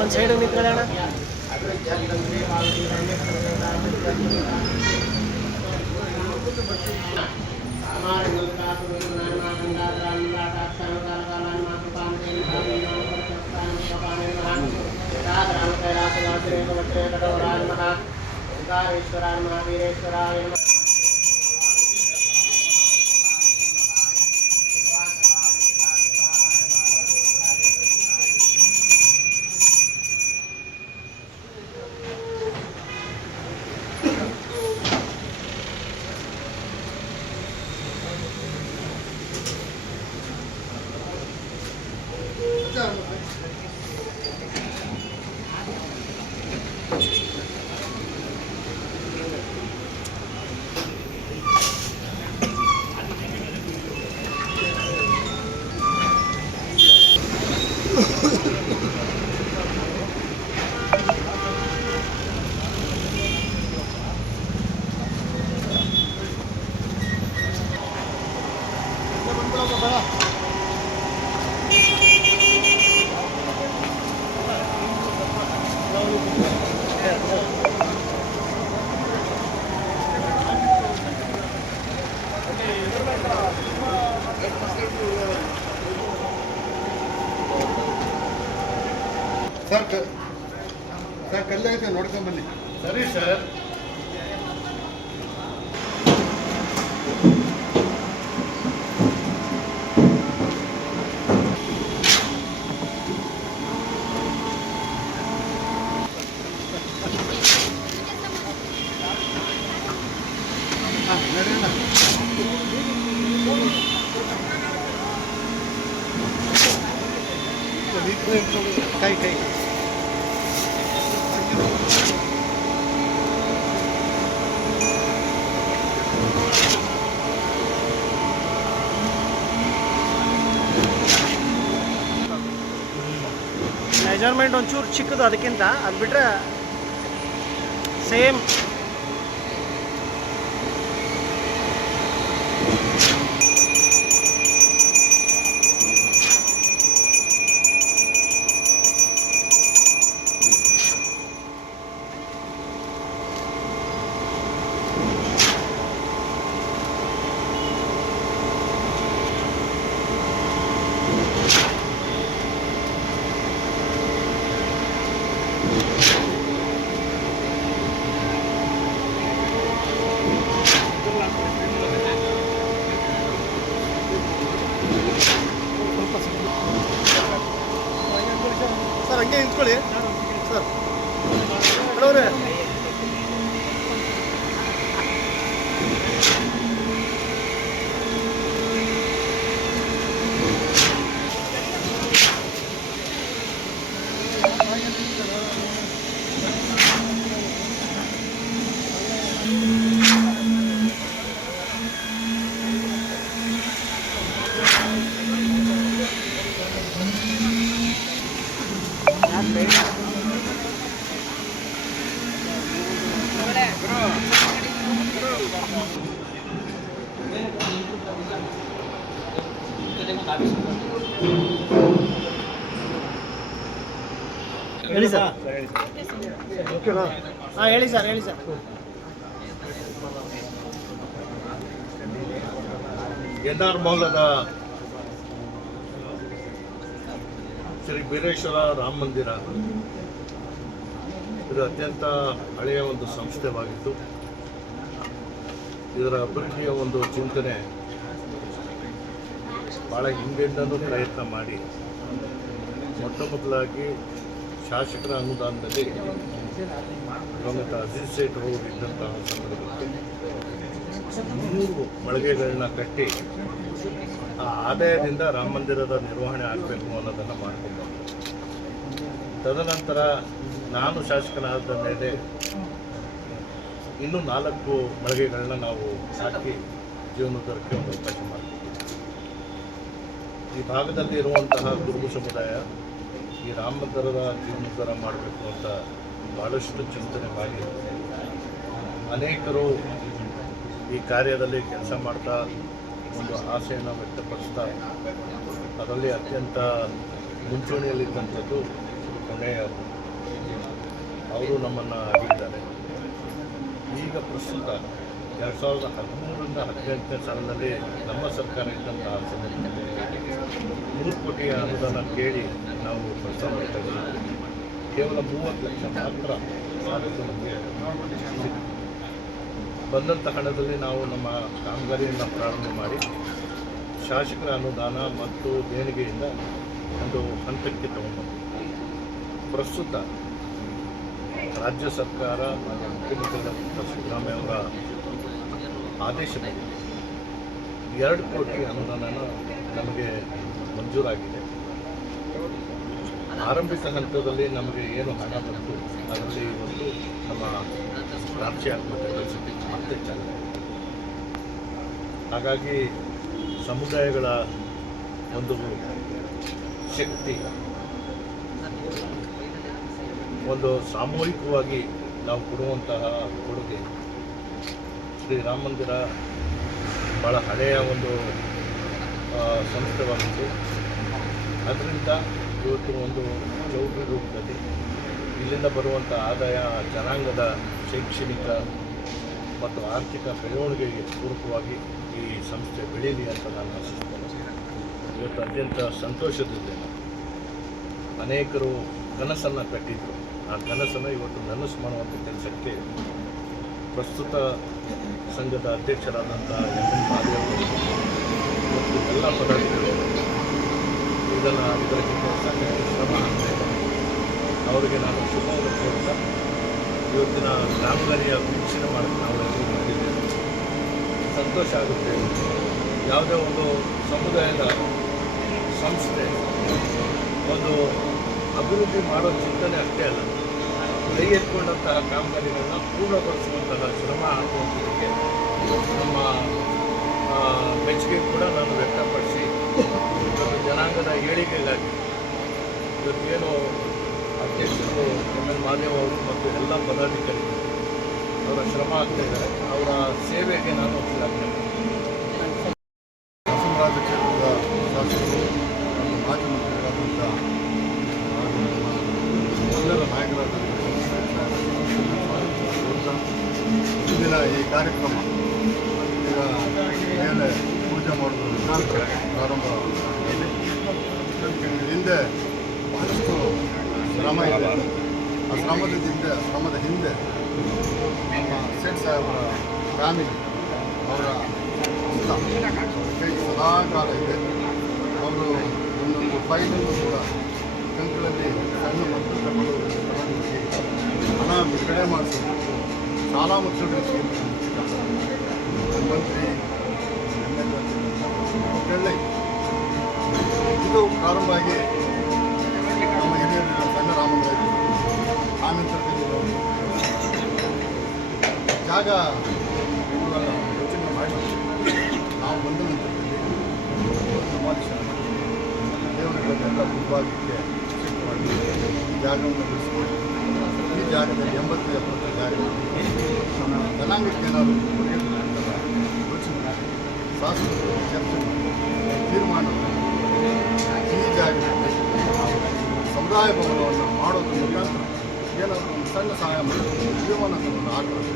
ಒಂದು side ನಿಂತ್ಕೊಳ್ಳೋಣ. महावीरेश्वराय sir ಕಲ್ಲೈತೆ ನೋಡ್ಕೊಂಬನ್ನಿ. ಸರಿ sir. ಕೈ ಕೈ ಮೆಜರ್ಮೆಂಟ್ ಒಂಚೂರು ಚಿಕ್ಕದು, ಅದಕ್ಕಿಂತ ಅದು ಬಿಟ್ಟರೆ ಸೇಮ್. ಸರ್ ಹಂಗೆ ನಿಂತ್ಕೊಳ್ಳಿ ಸರ್. ಹೇಳೋರೆ ಹೇಳಿ ಸರ್. ಓಕೆನಾ? ಹಾಂ ಹೇಳಿ ಸರ್, ಹೇಳಿ ಸರ್. ಎನ್ಆರ್ ಮೌಲದ ಶ್ರೀ ಬೀರೇಶ್ವರ ರಾಮ ಮಂದಿರ ಇದು ಅತ್ಯಂತ ಹಳೆಯ ಒಂದು ಸಂಸ್ಥೆವಾಗಿತ್ತು. ಇದರ ಅಭಿವೃದ್ಧಿಯ ಒಂದು ಚಿಂತನೆ ಭಾಳ ಹಿಂದೆಂದನೂ ಪ್ರಯತ್ನ ಮಾಡಿ ಮೊಟ್ಟ ಮೊದಲಾಗಿ ಶಾಸಕರ ಅನುದಾನದಲ್ಲಿ ದಿವಂಗತ ಅಜೀಜ್ ಸೇಠ್ ಅವರು ಇದ್ದಂತಹ ಸಂದರ್ಭಕ್ಕೆ 3 ಮಳಿಗೆಗಳನ್ನ ಕಟ್ಟಿ ಆ ಆದಾಯದಿಂದ ರಾಮ ಮಂದಿರದ ನಿರ್ವಹಣೆ ಆಗಬೇಕು ಅನ್ನೋದನ್ನು ಮಾಡಿಕೊಂಡು, ತದನಂತರ ನಾನು ಶಾಸಕನಾದ ಮೇಲೆ ಇನ್ನೂ 4 ಮಳಿಗೆಗಳನ್ನ ನಾವು ಹಾಕಿ ಜೀವನೋದ್ಧಾರಕ್ಕೆ ಒಂದು ಅವಕಾಶ ಮಾಡ್ತೀವಿ. ಈ ಭಾಗದಲ್ಲಿ ಇರುವಂತಹ ಕುರುಬ ಸಮುದಾಯ ಈ ರಾಮ ಮಂದಿರದ ಜೀವನೋದ್ಧಾರ ಮಾಡಬೇಕು ಅಂತ ಭಾಳಷ್ಟು ಚಿಂತನೆ ಮಾಡಿ ಅನೇಕರು ಈ ಕಾರ್ಯದಲ್ಲಿ ಕೆಲಸ ಮಾಡ್ತಾ ಒಂದು ಆಸೆಯನ್ನು ವ್ಯಕ್ತಪಡಿಸ್ತಾ ಅದರಲ್ಲಿ ಅತ್ಯಂತ ಮುಂಚೂಣಿಯಲ್ಲಿದ್ದಂಥದ್ದು ಕೊನೆಯ ಅವರು ನಮ್ಮನ್ನು ಅರಿಯಿದ್ದಾರೆ. ಈಗ ಪ್ರಸ್ತುತ 2013ರಿಂದ 18ನೇ ಸಾಲಿನಲ್ಲಿ ನಮ್ಮ ಸರ್ಕಾರ ಇದ್ದಂತಹ ಸಂದರ್ಭದಲ್ಲಿ 3 ಕೋಟಿಯ ಅನುದಾನ ಕೇಳಿ ನಾವು ಪ್ರಸ್ತಾವ ಮಾಡ್ತಾ ಇದ್ದೀವಿ. ಕೇವಲ 30 ಲಕ್ಷ ಮಾತ್ರ ಸಾಲದ್ದು ನಮಗೆ ಸಿಕ್ಕಿದೆ. ಬಂದಂಥ ಹಣದಲ್ಲಿ ನಾವು ನಮ್ಮ ಕಾಮಗಾರಿಯನ್ನು ಪ್ರಾರಂಭ ಮಾಡಿ ಶಾಸಕರ ಅನುದಾನ ಮತ್ತು ದೇಣಿಗೆಯಿಂದ ಒಂದು ಹಂತಕ್ಕೆ ತಗೊಂಡ್ಬಂದು ಪ್ರಸ್ತುತ ರಾಜ್ಯ ಸರ್ಕಾರ ಮಾನ್ಯ ಮುಖ್ಯಮಂತ್ರಿಗಳಾದ ಸಿದ್ದರಾಮಯ್ಯ ಅವರ ಆದೇಶದಲ್ಲಿ 2 ಕೋಟಿ ಅನುದಾನ ನಮಗೆ ಮಂಜೂರಾಗಿದೆ. ಆರಂಭಿಕ ಹಂತದಲ್ಲಿ ನಮಗೆ ಏನು ಹಣ ಬಂತು ಅದರಲ್ಲಿ ಇವತ್ತು ನಮ್ಮ ರಾಜ್ಯಾತ್ಮಕ ಕೆಲಸಕ್ಕೆ ಮತ್ತೆ ಚಾಲನೆ. ಹಾಗಾಗಿ ಸಮುದಾಯಗಳ ಒಂದು ಶಕ್ತಿ, ಒಂದು ಸಾಮೂಹಿಕವಾಗಿ ನಾವು ಕೊಡುವಂತಹ ಕೊಡುಗೆ. ಶ್ರೀರಾಮ ಮಂದಿರ ಭಾಳ ಹಳೆಯ ಒಂದು ಸಂಸ್ಥೆವಾಗಿತ್ತು. ಅದರಿಂದ ಇವತ್ತು ಒಂದು ಚೌಲ್ಟ್ರಿ ರೂಪದಲ್ಲಿ ಇಲ್ಲಿಂದ ಬರುವಂಥ ಆದಾಯ ಜನಾಂಗದ ಶೈಕ್ಷಣಿಕ ಮತ್ತು ಆರ್ಥಿಕ ಬೆಳವಣಿಗೆಗೆ ಪೂರಕವಾಗಿ ಈ ಸಂಸ್ಥೆ ಬೆಳೀಲಿ ಅಂತ ನಾನು ಆಶಿಸ್ತೇನೆ. ಇವತ್ತು ಅತ್ಯಂತ ಸಂತೋಷದಿದ್ದೇನೆ. ಅನೇಕರು ಕನಸನ್ನು ಕಟ್ಟಿದ್ರು. ಆ ಕನಸನ್ನು ಇವತ್ತು ನನಸು ಮಾಡುವಂಥ ಕೆಲಸಕ್ಕೆ ಪ್ರಸ್ತುತ ಸಂಘದ ಅಧ್ಯಕ್ಷರಾದಂಥ ಎನ್ ಮಾದೇವರು ಮತ್ತು ಎಲ್ಲ ಪದಾಧಿಕಾರಿಗಳು ಇದರ ಜೊತೆ ಸಾಕಷ್ಟು ಶ್ರಮ ಹಾಕ್ತಾಯಿದ್ದಾರೆ. ಅವರಿಗೆ ನಾನು ಶುಭವನ್ನು ಕೋರ್ತಾ ಇವತ್ತಿನ ಕಾಮಗಾರಿಯ ವೀಕ್ಷಣೆ ಮಾಡೋಕ್ಕೆ ನಾವು ಎಲ್ಲರೂ ಮಾಡಿದ್ದೇವೆ. ಸಂತೋಷ ಆಗುತ್ತೆ. ಯಾವುದೇ ಒಂದು ಸಮುದಾಯದ ಸಂಸ್ಥೆ ಒಂದು ಅಭಿವೃದ್ಧಿ ಮಾಡೋ ಚಿಂತನೆ ಅಷ್ಟೇ ಅಲ್ಲ, ಕೈ ಎತ್ಕೊಂಡಂತಹ ಕಾಮಗಾರಿಗಳನ್ನು ಪೂರ್ಣಗೊಳಿಸುವಂತಹ ಶ್ರಮ ಹಾಕುವಂಥದ್ದಕ್ಕೆ ನಮ್ಮ ಮೆಚ್ಚುಗೆ ಕೂಡ ನಾನು ವ್ಯಕ್ತಪಡಿಸಿ ಜನಾಂಗದ ಏಳಿಗೆಗಾಗಿ ಇವತ್ತೇನು ಅಧ್ಯಕ್ಷರು ಎನ್ ಮಾದೇವ್ ಅವರು ಮತ್ತು ಎಲ್ಲ ಪದಾಧಿಕಾರಿಗಳು ಅವರ ಶ್ರಮ ಆಗ್ತಾ ಇದ್ದಾರೆ. ಅವರ ಸೇವೆಗೆ ನಾನು ಶ್ಲಾಘನೆ ಮಾಡ್ತೀನಿ. ಹಾಸನರಾಜ ಕ್ಷೇತ್ರದ ಶಾಸಕರು ನಮ್ಮ ಮಾಜಿ ಮಂತ್ರಿಗಳಾದಂಥ ಹಾಗೂ ನಮ್ಮ ಎಲ್ಲರ ನಾಯಕರಾದಂಥ ಇಂದಿನ ಈ ಕಾರ್ಯಕ್ರಮ ಈಗ ಮೇಲೆ ಪೂಜೆ ಮಾಡೋದ್ರ ಮುಖಾಂತರ ಪ್ರಾರಂಭವಾಗಿದೆ. ಹಿಂದೆ ಬಹಳಷ್ಟು ಶ್ರಮ ಇದೆ. ಆ ಶ್ರಮದ ಹಿಂದೆ ನಮ್ಮ ಸೇಠ್ ಸಾಹೇಬರ ಫ್ಯಾಮಿಲಿ ಅವರ ಕೈ ಸದಾಕಾಲ ಇದೆ. ಅವರು ಒಂದೊಂದು ಫೈಲನ್ನು ಕೂಡ ಕಂಕಳಲ್ಲಿ ಸಣ್ಣ ಮಕ್ಕಳ ಬಡವರಿಗೆ ಹಣ ಬಿಡುಗಡೆ ಮಾಡಿಸಬೇಕು, ಸಾಲ ಮುಚ್ಚೋದಕ್ಕೆ ಮಂತ್ರಿ MLA ಇದು ಪ್ರಾರಂಭ ಆಗಿ ನಮ್ಮ ಹಿರಿಯರು ಸಣ್ಣ ರಾಮಂದ್ರ ಆನಂತರದಲ್ಲಿ ಜಾಗ ಯೋಚನೆ ಮಾಡಿ ನಾವು ಬಂದ ನಂತರದಲ್ಲಿ ದೇವರುಗಳನ್ನೆಲ್ಲ ಮುಂಭಾಗಕ್ಕೆ ಶಿಫ್ಟ್ ಮಾಡಿ ಜಾಗವನ್ನು ಬಿಡಿಸ್ಕೊಂಡು ಈ ಜಾಗದಲ್ಲಿ 80-70 ಜಾಗದಲ್ಲಿ ನಮ್ಮ ಜನಾಂಗಕ್ಕೆ ಏನಾದರೂ ಯೋಚನೆ ಮಾಡಿ ಶಾಸಕರು ಚರ್ಚೆ ಮಾಡಿ ತೀರ್ಮಾನ ಈ ಜಾಗದಲ್ಲಿ ಸಮುದಾಯ ಭವನವನ್ನು ಮಾಡೋದ್ರ ಮುಖಾಂತರ ಏನಾದರೂ ಒಂದು ಸಣ್ಣ ಸಹಾಯ ಮಾಡಬೇಕು ಜೀವನ ಆಗ್ರಹ